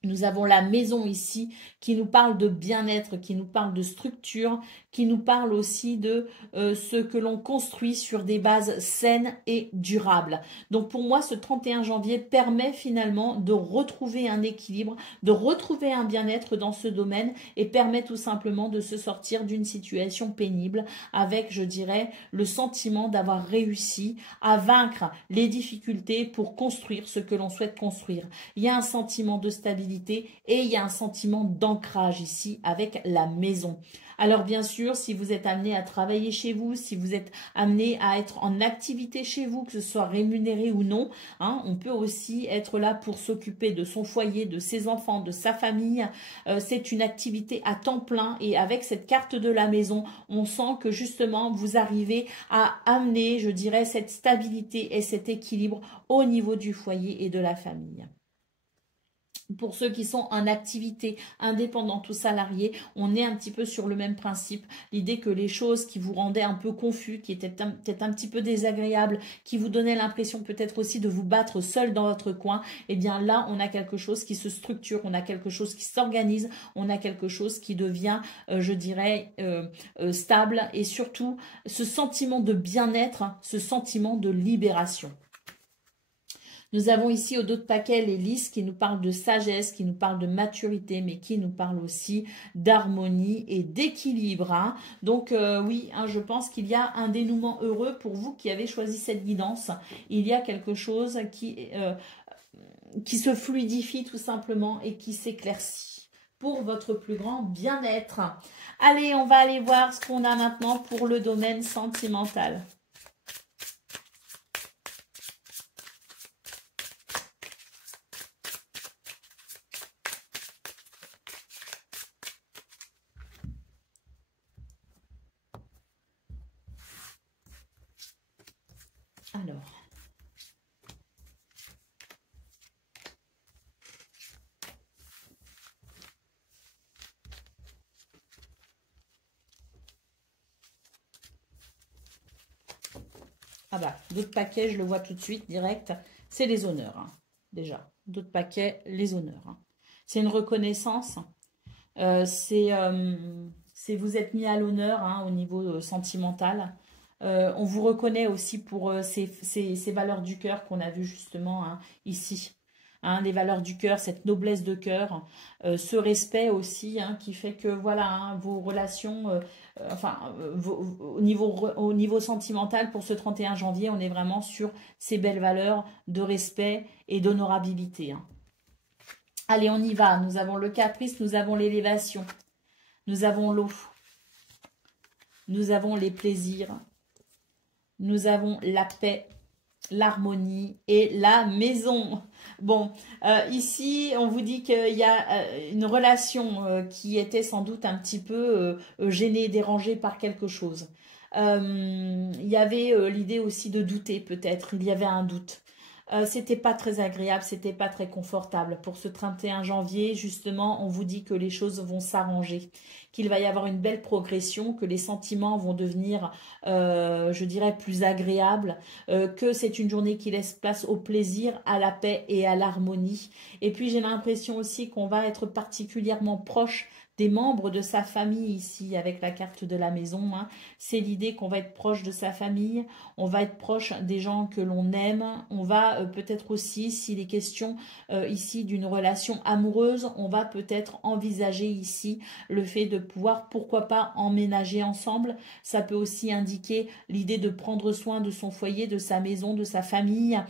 Nous avons la maison ici qui nous parle de bien-être, qui nous parle de structure, qui nous parle aussi de ce que l'on construit sur des bases saines et durables. Donc pour moi, ce 31 janvier permet finalement de retrouver un équilibre, de retrouver un bien-être dans ce domaine et permet tout simplement de se sortir d'une situation pénible avec, je dirais, le sentiment d'avoir réussi à vaincre les difficultés pour construire ce que l'on souhaite construire. Il y a un sentiment de stabilité et il y a un sentiment d'ancrage ici avec la maison. Alors bien sûr, si vous êtes amené à travailler chez vous, si vous êtes amené à être en activité chez vous, que ce soit rémunéré ou non, on peut aussi être là pour s'occuper de son foyer, de ses enfants, de sa famille. C'est une activité à temps plein et avec cette carte de la maison, on sent que justement vous arrivez à amener, je dirais, cette stabilité et cet équilibre au niveau du foyer et de la famille. Pour ceux qui sont en activité, indépendants ou salariés, on est un petit peu sur le même principe. L'idée que les choses qui vous rendaient un peu confus, qui étaient peut-être un petit peu désagréables, qui vous donnaient l'impression peut-être aussi de vous battre seul dans votre coin, eh bien là, on a quelque chose qui se structure, on a quelque chose qui s'organise, on a quelque chose qui devient, je dirais, stable et surtout ce sentiment de bien-être, ce sentiment de libération. Nous avons ici au dos de paquet les lys qui nous parlent de sagesse, qui nous parlent de maturité, mais qui nous parlent aussi d'harmonie et d'équilibre. Donc oui, je pense qu'il y a un dénouement heureux pour vous qui avez choisi cette guidance. Il y a quelque chose qui se fluidifie tout simplement et qui s'éclaircit pour votre plus grand bien-être. Allez, on va aller voir ce qu'on a maintenant pour le domaine sentimental. Alors, ah bah, d'autres paquets, je le vois tout de suite, direct, c'est les honneurs, déjà. D'autres paquets, les honneurs. C'est une reconnaissance. Vous êtes mis à l'honneur hein, au niveau sentimental. On vous reconnaît aussi pour ces valeurs du cœur qu'on a vues justement hein, ici. Hein, les valeurs du cœur, cette noblesse de cœur, ce respect aussi hein, qui fait que voilà hein, vos relations, au niveau sentimental pour ce 31 janvier, on est vraiment sur ces belles valeurs de respect et d'honorabilité. Hein. Allez, on y va. Nous avons le caprice, nous avons l'élévation, nous avons l'eau, nous avons les plaisirs, nous avons la paix, l'harmonie et la maison. Bon, ici, on vous dit qu'il y a une relation qui était sans doute un petit peu gênée, dérangée par quelque chose. Il y avait l'idée aussi de douter peut-être, il y avait un doute. C'était pas très agréable, c'était pas très confortable. Pour ce 31 janvier, justement, on vous dit que les choses vont s'arranger, qu'il va y avoir une belle progression, que les sentiments vont devenir, je dirais, plus agréables, que c'est une journée qui laisse place au plaisir, à la paix et à l'harmonie. Et puis, j'ai l'impression aussi qu'on va être particulièrement proche des membres de sa famille ici avec la carte de la maison. Hein. C'est l'idée qu'on va être proche de sa famille, on va être proche des gens que l'on aime, on va peut-être aussi, s'il est question ici d'une relation amoureuse, on va peut-être envisager ici le fait de pouvoir, pourquoi pas, emménager ensemble. Ça peut aussi indiquer l'idée de prendre soin de son foyer, de sa maison, de sa famille,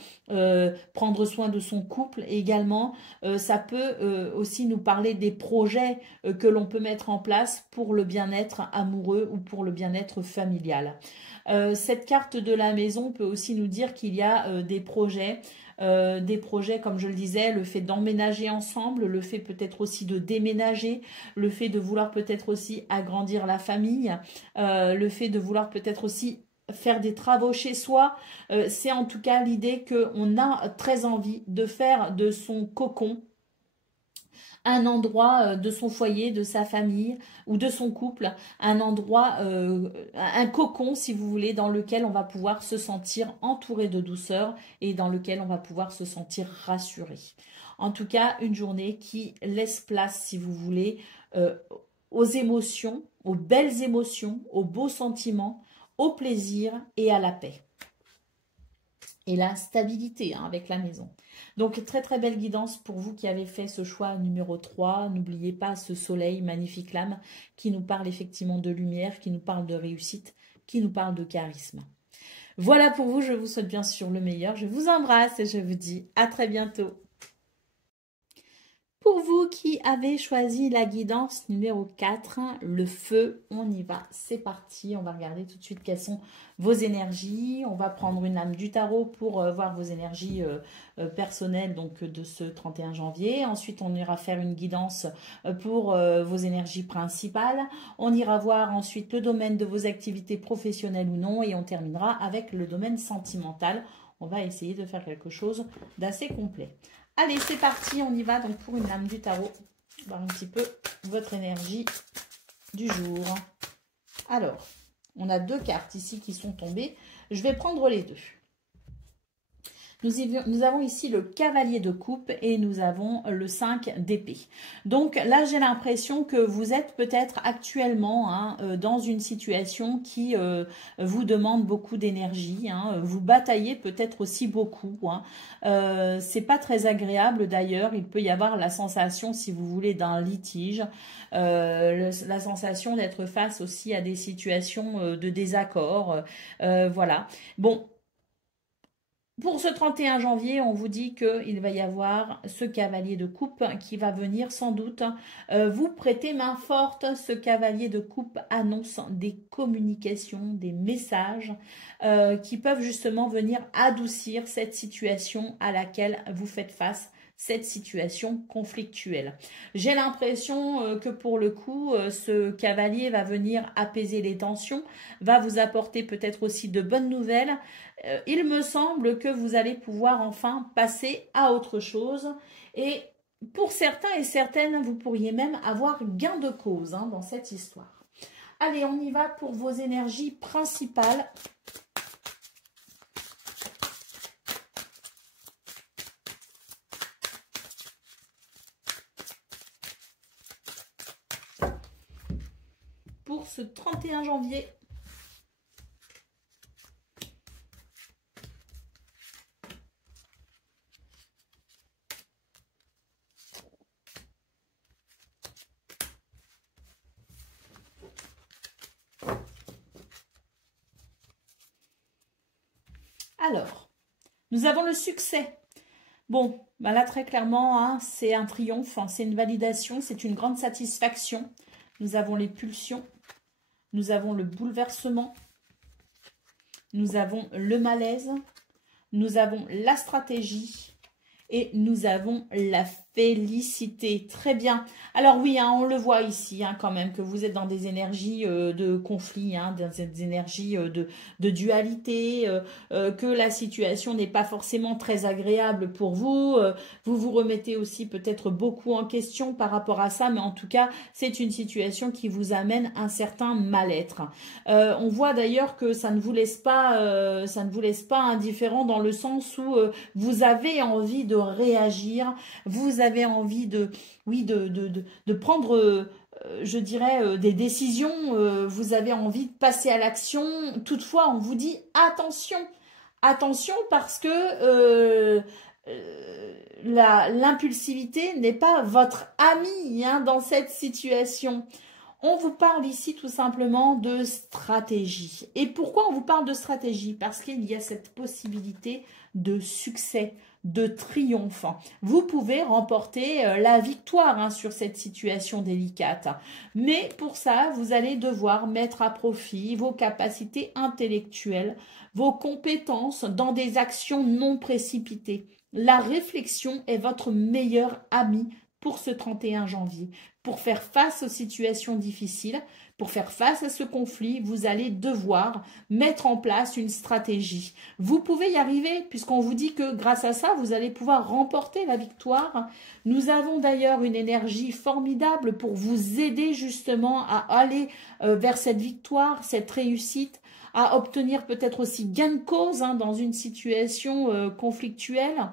prendre soin de son couple également. Ça peut aussi nous parler des projets que l'on peut mettre en place pour le bien-être amoureux ou pour le bien-être familial. Cette carte de la maison peut aussi nous dire qu'il y a des projets comme je le disais, le fait d'emménager ensemble, le fait peut-être aussi de déménager, le fait de vouloir peut-être aussi agrandir la famille, le fait de vouloir peut-être aussi faire des travaux chez soi. C'est en tout cas l'idée qu'on a très envie de faire de son cocon un endroit de son foyer, de sa famille ou de son couple, un endroit, un cocon si vous voulez, dans lequel on va pouvoir se sentir entouré de douceur et dans lequel on va pouvoir se sentir rassuré. En tout cas, une journée qui laisse place, si vous voulez, aux émotions, aux belles émotions, aux beaux sentiments, au plaisir et à la paix. Et la stabilité hein, avec la maison. Donc, très très belle guidance pour vous qui avez fait ce choix numéro 3. N'oubliez pas ce soleil, magnifique lame, qui nous parle effectivement de lumière, qui nous parle de réussite, qui nous parle de charisme. Voilà pour vous, je vous souhaite bien sûr le meilleur. Je vous embrasse et je vous dis à très bientôt. Pour vous qui avez choisi la guidance numéro 4, le feu, on y va, c'est parti. On va regarder tout de suite quelles sont vos énergies. On va prendre une lame du tarot pour voir vos énergies personnelles donc de ce 31 janvier. Ensuite, on ira faire une guidance pour vos énergies principales. On ira voir ensuite le domaine de vos activités professionnelles ou non. Et on terminera avec le domaine sentimental. On va essayer de faire quelque chose d'assez complet. Allez, c'est parti, on y va donc pour une lame du tarot. Voir un petit peu votre énergie du jour. Alors, on a deux cartes ici qui sont tombées. Je vais prendre les deux. Nous avons ici le cavalier de coupe et nous avons le 5 d'épée. Donc là, j'ai l'impression que vous êtes peut-être actuellement hein, dans une situation qui vous demande beaucoup d'énergie. Hein. Vous bataillez peut-être aussi beaucoup. Hein. C'est pas très agréable d'ailleurs. Il peut y avoir la sensation, si vous voulez, d'un litige. La sensation d'être face aussi à des situations de désaccord. Voilà. Bon. Pour ce 31 janvier, on vous dit qu'il va y avoir ce cavalier de coupe qui va venir sans doute vous prêter main forte. Ce cavalier de coupe annonce des communications, des messages qui peuvent justement venir adoucir cette situation à laquelle vous faites face, cette situation conflictuelle. J'ai l'impression que pour le coup, ce cavalier va venir apaiser les tensions, va vous apporter peut-être aussi de bonnes nouvelles. Il me semble que vous allez pouvoir enfin passer à autre chose. Et pour certains et certaines, vous pourriez même avoir gain de cause hein, dans cette histoire. Allez, on y va pour vos énergies principales. ce 31 janvier. Alors, nous avons le succès. Bon, bah là très clairement, hein, c'est un triomphe, hein, c'est une validation, c'est une grande satisfaction. Nous avons les pulsions, nous avons le bouleversement, nous avons le malaise, nous avons la stratégie et nous avons la félicité. Très bien. Alors oui, hein, on le voit ici hein, quand même que vous êtes dans des énergies de conflit, hein, dans des énergies de dualité, que la situation n'est pas forcément très agréable pour vous. Vous vous remettez aussi peut-être beaucoup en question par rapport à ça, mais en tout cas, c'est une situation qui vous amène un certain mal-être. On voit d'ailleurs que ça ne vous laisse pas indifférent dans le sens où vous avez envie de réagir, vous avez envie de prendre, je dirais, des décisions, vous avez envie de passer à l'action. Toutefois, on vous dit attention, attention parce que l'impulsivité n'est pas votre ami hein, dans cette situation. On vous parle ici tout simplement de stratégie. Et pourquoi on vous parle de stratégie? Parce qu'il y a cette possibilité de succès, de triomphe. Vous pouvez remporter la victoire hein, sur cette situation délicate. Mais pour ça, vous allez devoir mettre à profit vos capacités intellectuelles, vos compétences dans des actions non précipitées. La réflexion est votre meilleur ami pour ce 31 janvier. Pour faire face aux situations difficiles, pour faire face à ce conflit, vous allez devoir mettre en place une stratégie. Vous pouvez y arriver puisqu'on vous dit que grâce à ça, vous allez pouvoir remporter la victoire. Nous avons d'ailleurs une énergie formidable pour vous aider justement à aller vers cette victoire, cette réussite, à obtenir peut-être aussi gain de cause hein, dans une situation conflictuelle.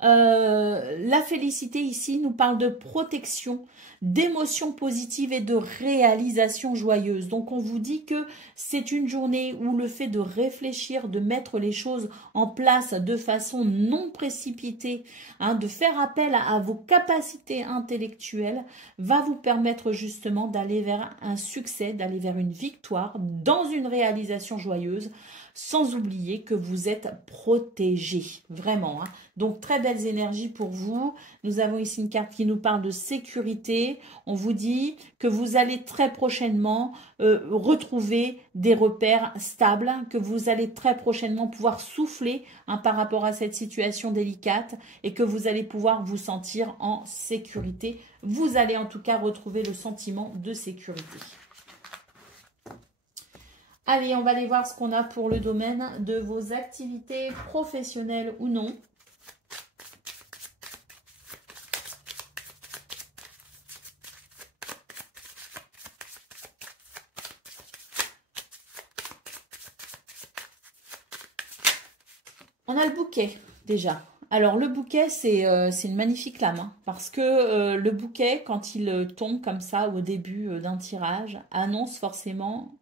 La félicité ici nous parle de protection, d'émotions positives et de réalisations joyeuses. Donc on vous dit que c'est une journée où le fait de réfléchir, de mettre les choses en place de façon non précipitée, hein, de faire appel à vos capacités intellectuelles, va vous permettre justement d'aller vers un succès, d'aller vers une victoire dans une réalisation joyeuse, sans oublier que vous êtes protégé, vraiment. Hein. Donc, très belles énergies pour vous. Nous avons ici une carte qui nous parle de sécurité. On vous dit que vous allez très prochainement retrouver des repères stables, que vous allez très prochainement pouvoir souffler hein, par rapport à cette situation délicate et que vous allez pouvoir vous sentir en sécurité. Vous allez en tout cas retrouver le sentiment de sécurité. Allez, on va aller voir ce qu'on a pour le domaine de vos activités professionnelles ou non. On a le bouquet déjà. Alors le bouquet, c'est une magnifique lame hein, parce que le bouquet, quand il tombe comme ça au début d'un tirage, annonce forcément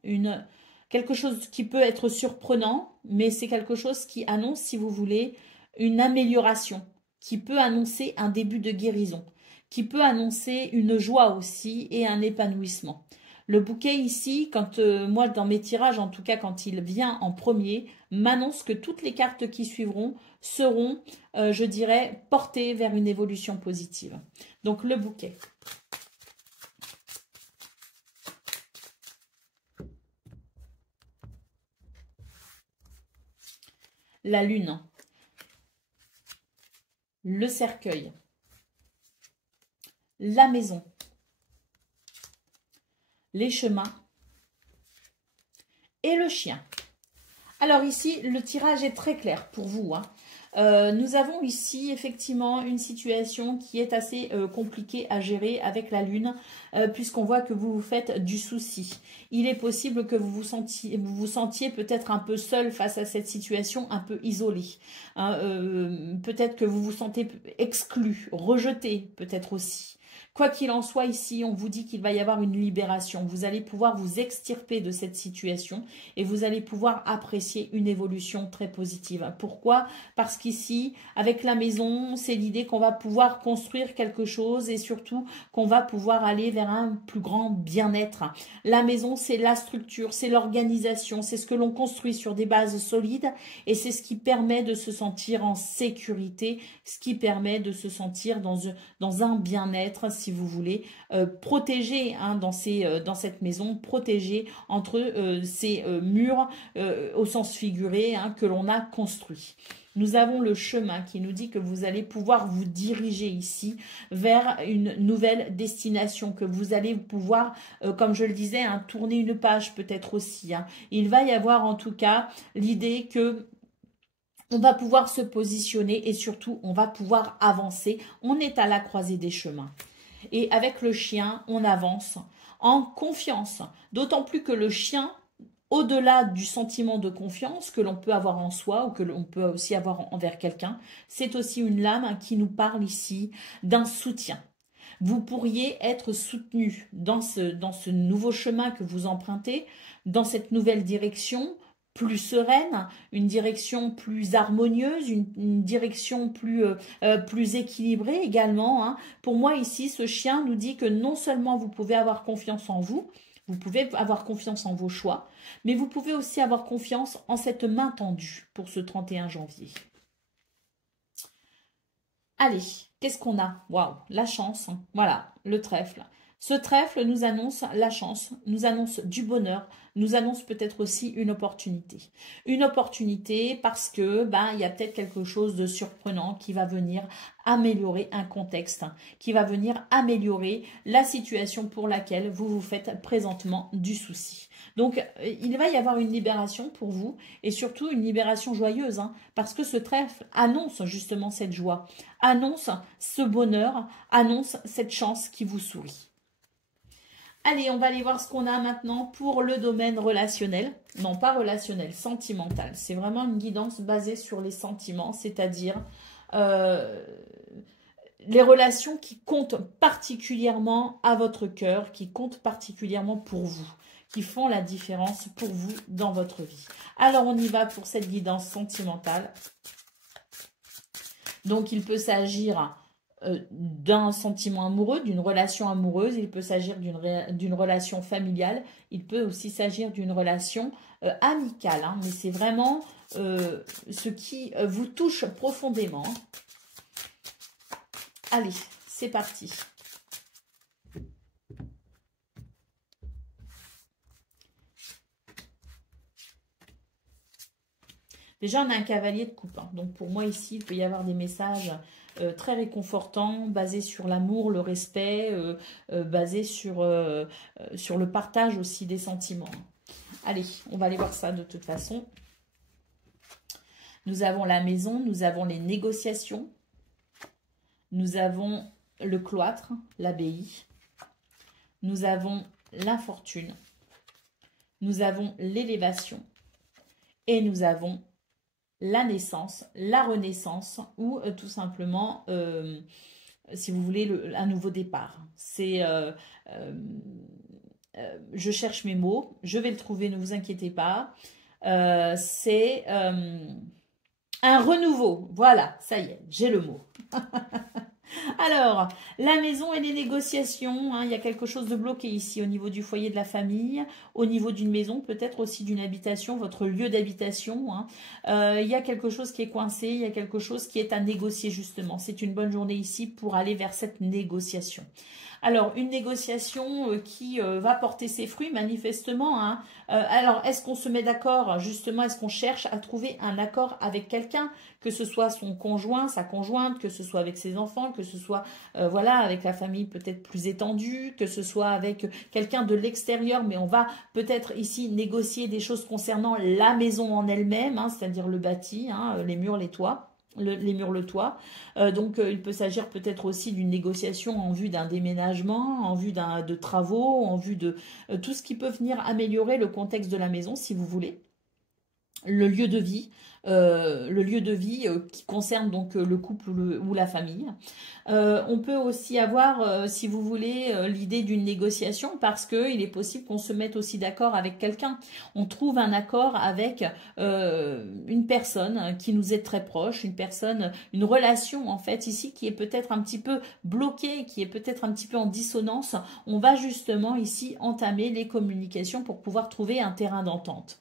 quelque chose qui peut être surprenant, mais c'est quelque chose qui annonce, si vous voulez, une amélioration, qui peut annoncer un début de guérison, qui peut annoncer une joie aussi et un épanouissement. Le bouquet ici, quand moi dans mes tirages, en tout cas quand il vient en premier, m'annonce que toutes les cartes qui suivront seront, je dirais, portées vers une évolution positive. Donc le bouquet. La lune, le cercueil, la maison, les chemins et le chien. Alors ici, le tirage est très clair pour vous. Hein. Nous avons ici effectivement une situation qui est assez compliquée à gérer avec la lune, puisqu'on voit que vous vous faites du souci. Il est possible que vous vous sentiez peut-être un peu seul face à cette situation, un peu isolé. Hein, peut-être que vous vous sentez exclu, rejeté peut-être aussi. Quoi qu'il en soit, ici, on vous dit qu'il va y avoir une libération. Vous allez pouvoir vous extirper de cette situation et vous allez pouvoir apprécier une évolution très positive. Pourquoi? Parce qu'ici, avec la maison, c'est l'idée qu'on va pouvoir construire quelque chose et surtout qu'on va pouvoir aller vers un plus grand bien-être. La maison, c'est la structure, c'est l'organisation, c'est ce que l'on construit sur des bases solides et c'est ce qui permet de se sentir en sécurité, ce qui permet de se sentir dans un bien-être, si vous voulez, protégé hein, dans cette maison, protégé entre ces murs au sens figuré hein, que l'on a construit. Nous avons le chemin qui nous dit que vous allez pouvoir vous diriger ici vers une nouvelle destination, que vous allez pouvoir, comme je le disais, hein, tourner une page peut-être aussi. Hein. Il va y avoir en tout cas l'idée que on va pouvoir se positionner et surtout, on va pouvoir avancer. On est à la croisée des chemins. Et avec le chien, on avance en confiance. D'autant plus que le chien, au-delà du sentiment de confiance que l'on peut avoir en soi ou que l'on peut aussi avoir envers quelqu'un, c'est aussi une lame qui nous parle ici d'un soutien. Vous pourriez être soutenu dans ce nouveau chemin que vous empruntez, dans cette nouvelle direction, plus sereine, une direction plus harmonieuse, une direction plus équilibrée également. Hein. Pour moi ici, ce chien nous dit que non seulement vous pouvez avoir confiance en vous, vous pouvez avoir confiance en vos choix, mais vous pouvez aussi avoir confiance en cette main tendue pour ce 31 janvier. Allez, qu'est-ce qu'on a? Waouh, la chance, voilà, le trèfle. Ce trèfle nous annonce la chance, nous annonce du bonheur, nous annonce peut-être aussi une opportunité. Une opportunité parce que il y a peut-être quelque chose de surprenant qui va venir améliorer un contexte, qui va venir améliorer la situation pour laquelle vous vous faites présentement du souci. Donc, il va y avoir une libération pour vous et surtout une libération joyeuse hein, parce que ce trèfle annonce justement cette joie, annonce ce bonheur, annonce cette chance qui vous sourit. Allez, on va aller voir ce qu'on a maintenant pour le domaine relationnel. Non, pas relationnel, sentimental. C'est vraiment une guidance basée sur les sentiments, c'est-à-dire les relations qui comptent particulièrement à votre cœur, qui comptent particulièrement pour vous, qui font la différence pour vous dans votre vie. Alors, on y va pour cette guidance sentimentale. Donc, il peut s'agir d'un sentiment amoureux, d'une relation amoureuse, il peut s'agir d'une relation familiale, il peut aussi s'agir d'une relation amicale, hein, mais c'est vraiment ce qui vous touche profondément. Allez, c'est parti. Déjà, on a un cavalier de coupe. Hein. Donc, pour moi, ici, il peut y avoir des messages très réconfortants, basés sur l'amour, le respect, basés sur le partage aussi des sentiments. Allez, on va aller voir ça de toute façon. Nous avons la maison, nous avons les négociations, nous avons le cloître, l'abbaye, nous avons l'infortune, nous avons l'élévation et nous avons la naissance, la renaissance ou tout simplement, si vous voulez, un nouveau départ. C'est, je cherche mes mots, je vais le trouver, ne vous inquiétez pas. C'est un renouveau. Voilà, ça y est, j'ai le mot. Alors, la maison et les négociations, hein, il y a quelque chose de bloqué ici au niveau du foyer de la famille, au niveau d'une maison, peut-être aussi d'une habitation, votre lieu d'habitation. Hein. Il y a quelque chose qui est coincé, il y a quelque chose qui est à négocier justement. C'est une bonne journée ici pour aller vers cette négociation. Alors, une négociation qui va porter ses fruits manifestement. Hein. Alors, est-ce qu'on se met d'accord justement, est-ce qu'on cherche à trouver un accord avec quelqu'un, que ce soit son conjoint, sa conjointe, que ce soit avec ses enfants, que ce soit voilà, avec la famille peut-être plus étendue, que ce soit avec quelqu'un de l'extérieur, mais on va peut-être ici négocier des choses concernant la maison en elle-même, hein, c'est-à-dire le bâti, hein, les murs, les toits. Les murs, le toit. Donc, il peut s'agir peut-être aussi d'une négociation en vue d'un déménagement, en vue de travaux, en vue de tout ce qui peut venir améliorer le contexte de la maison, si vous voulez. le lieu de vie. Qui concerne donc le couple ou la famille. On peut aussi avoir, si vous voulez, l'idée d'une négociation parce qu'il est possible qu'on se mette aussi d'accord avec quelqu'un. On trouve un accord avec une personne qui nous est très proche, une relation en fait ici qui est peut-être un petit peu bloquée, qui est peut-être un petit peu en dissonance. On va justement ici entamer les communications pour pouvoir trouver un terrain d'entente.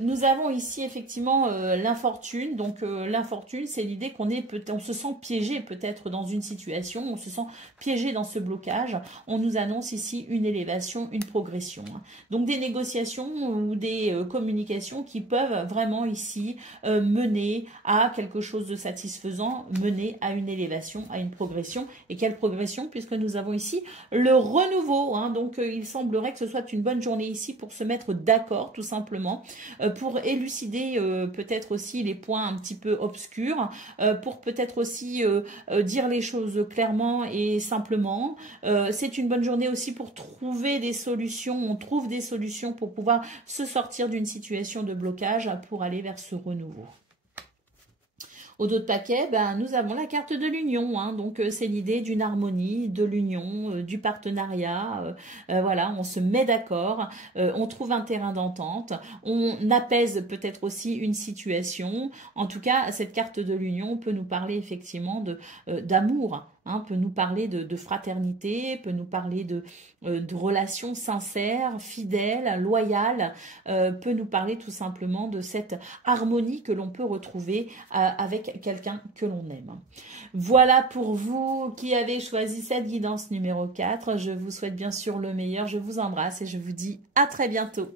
Nous avons ici effectivement l'infortune. Donc l'infortune, c'est l'idée on se sent piégé peut-être dans une situation, on se sent piégé dans ce blocage. On nous annonce ici une élévation, une progression. Donc des négociations ou des communications qui peuvent vraiment ici mener à quelque chose de satisfaisant, mener à une élévation, à une progression. Et quelle progression, puisque nous avons ici le renouveau. Donc il semblerait que ce soit une bonne journée ici pour se mettre d'accord tout simplement, pour élucider peut-être aussi les points un petit peu obscurs, pour peut-être aussi dire les choses clairement et simplement. C'est une bonne journée aussi pour trouver des solutions. On trouve des solutions pour pouvoir se sortir d'une situation de blocage pour aller vers ce renouveau. Au dos de paquet, nous avons la carte de l'union. Donc, c'est l'idée d'une harmonie, de l'union, du partenariat. Voilà, on se met d'accord, on trouve un terrain d'entente, on apaise peut-être aussi une situation. En tout cas, cette carte de l'union peut nous parler effectivement d'amour. Peut nous parler de fraternité, peut nous parler de relations sincères, fidèles, loyales, peut nous parler tout simplement de cette harmonie que l'on peut retrouver avec quelqu'un que l'on aime. Voilà pour vous qui avez choisi cette guidance numéro 4. Je vous souhaite bien sûr le meilleur, je vous embrasse et je vous dis à très bientôt.